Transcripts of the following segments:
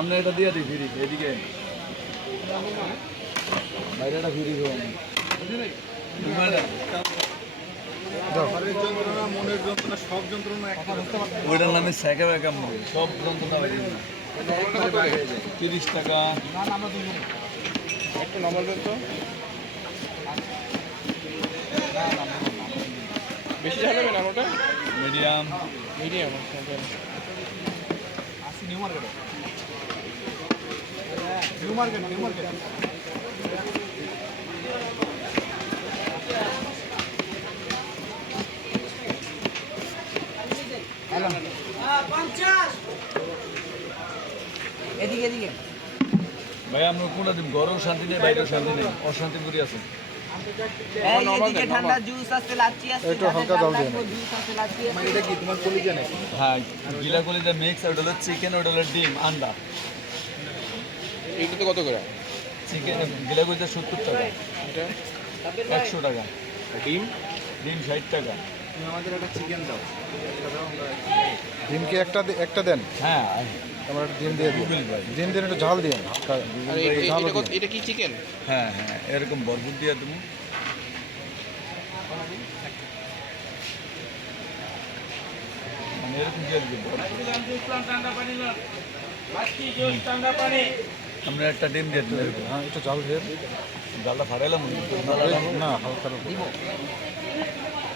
আমরা এটা দিয়ে দিই ফিরি এদিকে বাইরেটা ফিরি মনের যন্ত্রণা সব যন্ত্রণা ওইটার নামে স্যাকা ব্যাকা সব যন্ত্রণা 30 টাকা একটু নর্মাল দেন তো বেশি ঝাল হবে না ওটা মিডিয়াম মিডিয়াম নিউ মার্কেট এদিকে এদিকে ভাই আমরা কোনটা দিন ঘরেও শান্তি নেই বাইরেও শান্তি নেই অশান্তি করে আছে এদিকে ঠান্ডা জুস আছে লাচ্ছি আছে একটু হালকা জল দিয়ে জুস আছে লাচ্ছি আছে এটা কি তোমার কলিজা নেই হ্যাঁ গিলা কলিজা মিক্স ওটা হলো চিকেন ওটা হলো ডিম আন্ডা এইটাতে কত করে চিকেন গিলা কলিজা 70 টাকা এটা 100 টাকা ডিম ডিম 60 টাকা তুমি আমাদের একটা চিকেন দাও ডিম কি একটা দেন হ্যাঁ আমার ডিম দিয়ে দিন গুগল ভাই ডিম দিন একটু ঝাল দিন হালকা আর ঝাল এটা কি চিকেন হ্যাঁ হ্যাঁ এরকম বরবুট দিয়ে তুমি মানে এরকম দিয়ে দিবে আমরা একটা ডিম দিয়ে দিই এরকম হ্যাঁ একটু ঝাল দিয়ে জালটা ফাড়াইলাম না হালকা দিব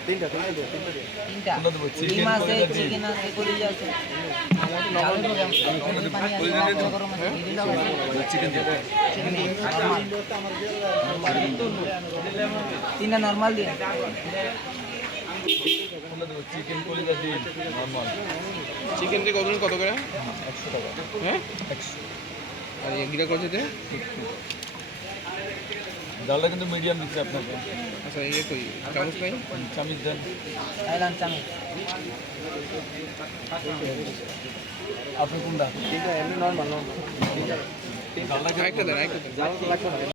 তিনটা তিনটা কোনটা দেবো ডিম চিকেন আছে কলিজা ডিম চিকেন আছে কলিজা আছে কলিজা দিয়ে দেবো চিকেন দিয়ে দেবো তিনটা নর্মাল দিন কোনটা দেবো চিকেন কলিজা ডিম নর্মাল চিকেন দিয়ে কত করে 100 টাকা হ্যাঁ 100 আর গিরা করতে জালটা কিন্তু মিডিয়াম দিচ্ছে আপনাকে আচ্ছা ইয়ে কই চামচ নাই চামিচ দেন আইলাম চামচ আপনি কোনটা আরেকটা দেন